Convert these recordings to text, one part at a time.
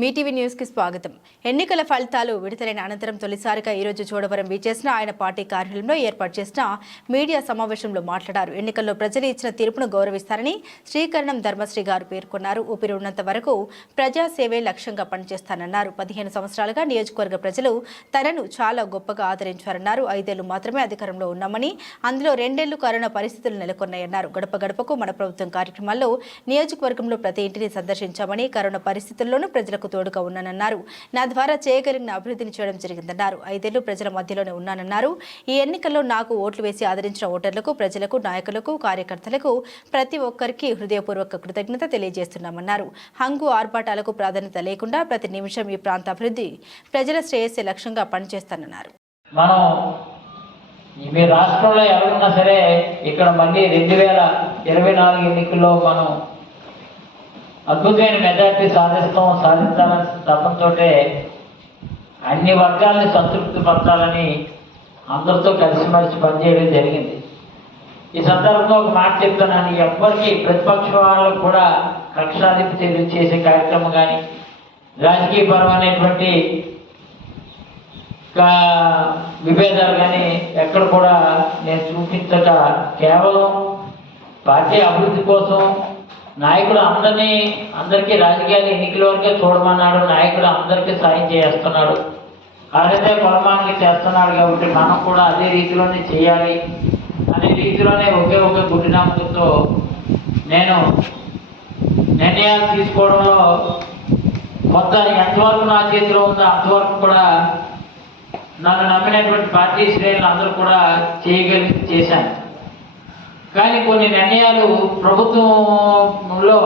Mee TV news కి స్వాగతం. ఎన్నికల ఫలితాలు విడుదలైన అనంతరం తొలిసారిగా ఈ రోజు చోడవరం విచ్చేసిన ఆయన పార్టీ కార్యాలయంలో ఏర్పాటు చేసిన మీడియా సమావేశంలో మాట్లాడారు. ఎన్నికల్లో ప్రజలు ఇచ్చిన తీర్పును గౌరవిస్తారని శ్రీకరణం ధర్మశ్రీ గారు పేర్కొన్నారు. ఊపిరి ఉన్నంత వరకు ప్రజాసేవే లక్ష్యంగా పనిచేస్తానన్నారు. 15 సంవత్సరాలుగా నియోజకవర్గ ప్రజలు తనను చాలా గొప్పగా ఆదరించారన్నారు. 5 ఏళ్లు మాత్రమే అధికారంలో ఉన్నామని, అందులో 2 ఏళ్లు కరోనా పరిస్థితులు నెలకొన్నాయన్నారు. గడప గడపకు మన ప్రభుత్వం కార్యక్రమాల్లో నియోజకవర్గంలో ప్రతి ఇంటిని సందర్శించామని, కరోనా పరిస్థితుల్లోనూ ప్రజలకు తోడుగా ఉన్నానన్నారు. నా ద్వారా చేయగలిగిన అభివృద్ధిని చేయడం జరిగిందన్నారు. 5 ఏళ్లు ప్రజల మధ్యలోనే ఉన్నానన్నారు. ఈ ఎన్నికల్లో నాకు ఓట్లు వేసి ఆదరించిన ఓటర్లకు, ప్రజలకు, నాయకులకు, కార్యకర్తలకు ప్రతి ఒక్కరికి హృదయపూర్వక కృతజ్ఞత తెలియజేస్తున్నామన్నారు. హంగు ఆర్భాటాలకు ప్రాధాన్యత లేకుండా ప్రతి నిమిషం ఈ ప్రాంత అభివృద్ధి, ప్రజల శ్రేయస్సే లక్ష్యంగా పనిచేస్తానన్నారు. మీ రాష్ట్రంలో ఎవరున్నా సరే ఇక్కడ మళ్ళీ 2024 ఎన్నికల్లో మనం అద్భుతమైన మెజార్టీ సాధించాలని తపంతో అన్ని వర్గాలని సంతృప్తి పరచాలని అందరితో కలిసిమెలిసి పనిచేయడం జరిగింది. ఈ సందర్భంలో ఒక మాట చెప్తున్నాను, ఎవ్వరికి ప్రతిపక్ష వాళ్ళకు కూడా కక్షాధిపతి చేసే కార్యక్రమం కానీ, రాజకీయపరమైనటువంటి విభేదాలు కానీ ఎక్కడ కూడా నేను చూపించక, కేవలం పార్టీ అభివృద్ధి కోసం నాయకుడు అందరికీ రాజకీయాలు ఎన్నికల వరకే చూడమన్నాడు. నాయకుడు అందరికీ సాయం చేస్తున్నాడు, అదే కొలమానికి చేస్తున్నాడు. కాబట్టి మనం కూడా అదే రీతిలోనే చేయాలి అనే రీతిలోనే ఒకే గుడ్డి నమ్మకంతో నేను నిర్ణయాలు తీసుకోవడంలో కొంత ఎంతవరకు నా చేతిలో ఉందో అంతవరకు కూడా నన్ను నమ్మినటువంటి పార్టీ శ్రేణులు అందరూ కూడా చేశాను. కానీ కొన్ని నిర్ణయాలు ప్రభుత్వంలో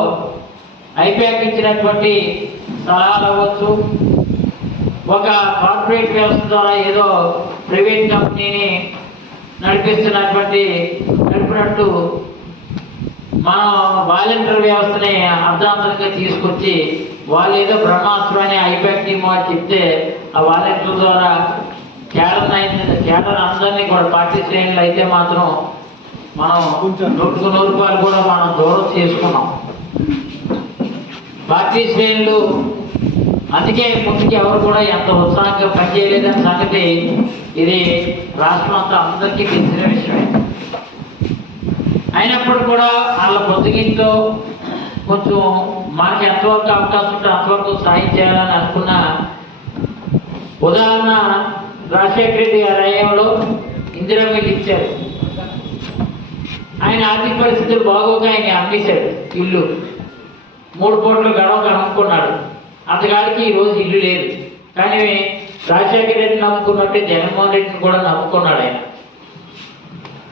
ఐపాక్ ఇచ్చినటువంటి సలహాలు అవ్వచ్చు, ఒక కార్పొరేట్ వ్యవస్థ ద్వారా ఏదో ప్రైవేట్ కంపెనీని నడిపినట్టు మనం వాలంటీర్ వ్యవస్థని అర్ధాంతరంగా తీసుకొచ్చి వాళ్ళు ఏదో బ్రహ్మాస్త్రం అనే ఐపాక్ టీం వాళ్ళు చెప్తే ఆ వాలంటీర్ల ద్వారా కేడర్ అందరినీ కూడా పార్టీ శ్రేణులు అయితే మాత్రం మనం 100 రూపాయలు కూడా మనం దూరం చేసుకున్నాం. పార్టీ శ్రేణులు అందుకే ముందుకి ఎవరు కూడా ఎంత ఉత్సాహంగా పనిచేయలేదని సంగతి ఇది రాష్ట్రం అంతా అందరికీ తెలిసిన విషయమే. అయినప్పుడు కూడా వాళ్ళ పొద్దుగింట్లో కొంచెం మనకి ఎంతవరకు అవకాశం ఉంటే అంతవరకు సాయం చేయాలని అనుకున్న ఉదాహరణ రాజశేఖర రెడ్డి గారి హయాంలో ఇందిరా మిల్ ఇచ్చారు. ఆయన ఆర్థిక పరిస్థితులు బాగోక ఆయన అమ్మేశాడు ఇల్లు, 3 కోట్లు గడవకు అమ్ముకున్నాడు. అంతకాడికి ఈరోజు ఇల్లు లేదు. కానీ రాజశేఖర రెడ్డి నమ్ముకున్నట్టే జగన్మోహన్ రెడ్డిని కూడా నమ్ముకున్నాడు. ఆయన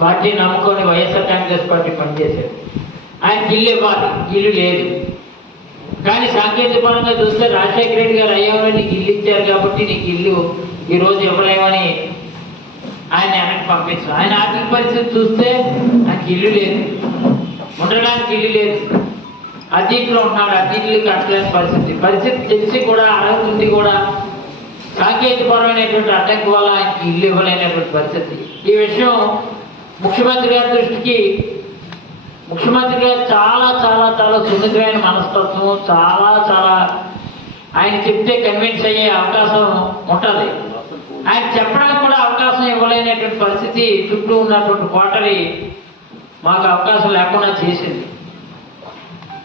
పార్టీ నమ్ముకొని వైఎస్ఆర్ కాంగ్రెస్ పార్టీ పనిచేశాడు. ఆయనకి ఇల్లు ఇవ్వాలి, ఇల్లు లేదు. కానీ సాంకేతిక పరంగా చూస్తే రాజశేఖర రెడ్డి గారు అయ్యేవారు నీకు ఇల్లు ఇచ్చారు కాబట్టి నీకు ఇల్లు ఈరోజు ఇవ్వలేమని ఆయన వెనక్కి పంపించారు. ఆయన ఆర్థిక పరిస్థితి చూస్తే నాకు ఇల్లు లేదు, ఉండడానికి ఇల్లు లేదు, అద్దీట్లో ఉన్నాడు, అద్దీలు కట్టలేని పరిస్థితి తెలిసి కూడా అర్హత కూడా సాంకేతికపరమైనటువంటి అడ్డంకి వల్ల ఆయనకి ఇల్లు ఇవ్వలేనటువంటి పరిస్థితి. ఈ విషయం ముఖ్యమంత్రి గారి దృష్టికి, ముఖ్యమంత్రి గారు చాలా చాలా చాలా సున్నితమైన మనస్తత్వం, చాలా ఆయన చెప్తే కన్విన్స్ అయ్యే అవకాశం ఉంటుంది. ఆయన చెప్పడానికి కూడా అవకాశం ఇవ్వలేనటువంటి పరిస్థితి చుట్టూ ఉన్నటువంటి కోటరీ మాకు అవకాశం లేకుండా చేసింది.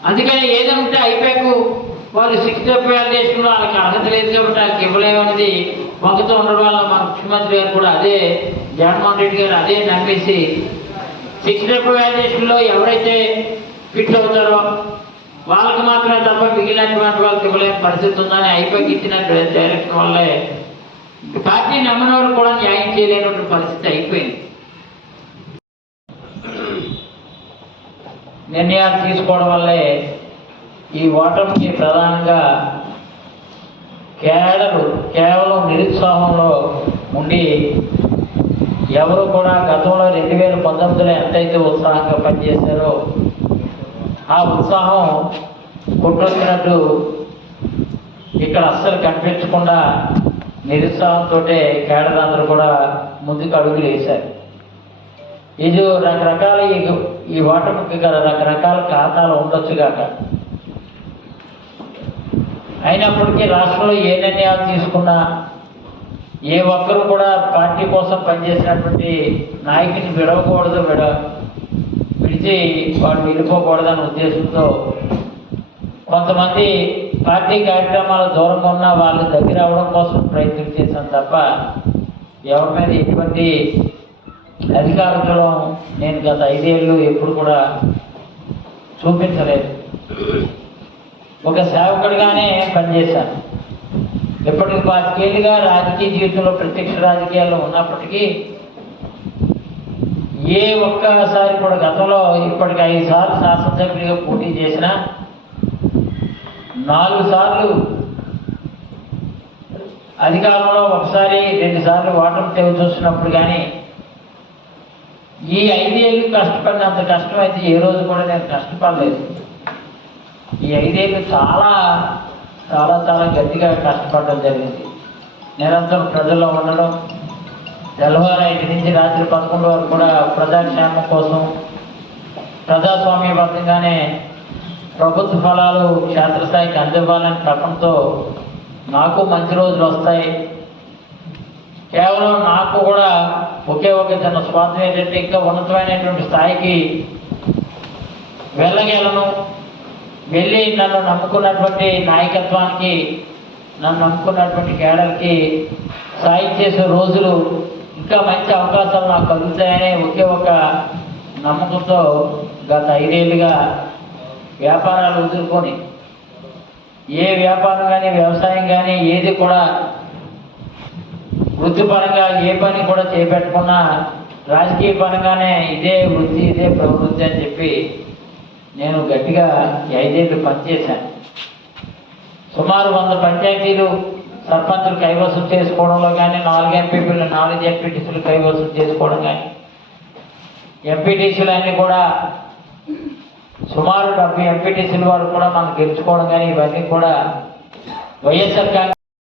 అందుకని ఏదంటే ఐపాక్ వాళ్ళు 6 వాల్యుయేషన్లో వాళ్ళకి అర్హత లేదు కాబట్టి వాళ్ళకి ఇవ్వలేమనేది మొగ్గతో ఉండడం వల్ల మా ముఖ్యమంత్రి గారు కూడా అదే జగన్మోహన్ రెడ్డి గారు అదే నమ్మేసి 6 వాల్యుయేషన్లో ఎవరైతే ఫిట్ అవుతారో వాళ్ళకి మాత్రమే తప్ప మిగిలినటువంటి వాళ్ళకి ఇవ్వలేని పరిస్థితి ఉందని ఐపాక్ ఇచ్చిన డైరెక్షన్ వల్లే పార్టీ నమ్మిన వాళ్ళు కూడా న్యాయం చేయలేనటువంటి పరిస్థితి అయిపోయింది. నిర్ణయాలు తీసుకోవడం వల్లే ఈ ఓటమికి ప్రధానంగా కేవలం నిరుత్సాహంలో ఉండి ఎవరు కూడా గతంలో 2019లో ఎంతైతే ఉత్సాహంగా పనిచేశారో ఆ ఉత్సాహం కొట్టొచ్చినట్టు ఇక్కడ అస్సలు కనిపించకుండా నిరుత్సాహంతో కేడర్ అందరూ కూడా ముందుకు అడుగులు వేశారు. ఇది రకరకాల ఈ ఓటమికి గల రకరకాల కారణాలు ఉండొచ్చు కాక అయినప్పటికీ రాష్ట్రంలో ఏ నిర్ణయాలు తీసుకున్నా ఏ ఒక్కరు కూడా పార్టీ కోసం పనిచేసినటువంటి నాయకుని విడవకూడదు, విడిచి వాడు వెళ్ళిపోకూడదనే ఉద్దేశంతో కొంతమంది పార్టీ కార్యక్రమాల దూరంగా ఉన్న వాళ్ళు దగ్గర అవడం కోసం ప్రయత్నం చేశాను తప్ప ఎవరి మీద ఎటువంటి అధికారులను నేను గత 5 ఏళ్ళు ఎప్పుడు కూడా చూపించలేదు. ఒక సేవకుడిగానే పనిచేశాను. ఇప్పటికి 5 ఏళ్ళుగా రాజకీయ జీవితంలో ప్రత్యక్ష రాజకీయాల్లో ఉన్నప్పటికీ ఏ ఒక్కసారి కూడా గతంలో ఇప్పటికి 5 సార్లు శాసనసభ్యుడిగా పోటీ చేసిన 4 సార్లు అధికారంలో, ఒకసారి 2 సార్లు ఓటమి తెవి చూసినప్పుడు కానీ ఈ 5 ఏళ్ళు కష్టపడినంత కష్టం అయితే ఏ రోజు కూడా నేను కష్టపడలేదు. ఈ 5 ఏళ్ళు చాలా చాలా చాలా గట్టిగా కష్టపడడం జరిగింది. నిరంతరం ప్రజల్లో ఉండడం, తెల్లవారు 5 నుంచి రాత్రి 11 వరకు కూడా ప్రజాక్షేమం కోసం ప్రజాస్వామ్యబద్ధంగానే ప్రభుత్వ ఫలాలు క్షేత్రస్థాయికి అందివ్వాలని తపంతో నాకు మంచి రోజులు వస్తాయి, కేవలం నాకు కూడా ఒకే ఒక చిన్న స్వార్థం ఏంటంటే ఇంకా ఉన్నతమైనటువంటి స్థాయికి వెళ్ళగలను, వెళ్ళి నన్ను నమ్ముకున్నటువంటి నాయకత్వానికి, నన్ను నమ్ముకున్నటువంటి కేడర్కి సాయం చేసే రోజులు, ఇంకా మంచి అవకాశాలు నాకు కలుగుతాయనే ఒకే ఒక నమ్మకంతో గత 5 ఏళ్ళుగా వ్యాపారాలు వదులుకొని ఏ వ్యాపారం కానీ వ్యవసాయం కానీ ఏది కూడా వృత్తిపరంగా ఏ పని కూడా చేపట్టుకున్నా రాజకీయ పరంగానే ఇదే వృత్తి, ఇదే ప్రవృత్తి అని చెప్పి నేను గట్టిగా 5 ఏళ్ళు పనిచేశాను. సుమారు 100 పంచాయతీలు సర్పంచులు కైవసం చేసుకోవడంలో కానీ, 4 ఎంపీపీలు 4 ఎంపీటీసీలు కైవసం చేసుకోవడం కానీ, ఎంపీటీసీలు అన్నీ కూడా సుమారు 70 ఎంపీటీసీల వరకు కూడా మనం గెలుచుకోవడం కానీ, ఇవన్నీ కూడా వైఎస్ఆర్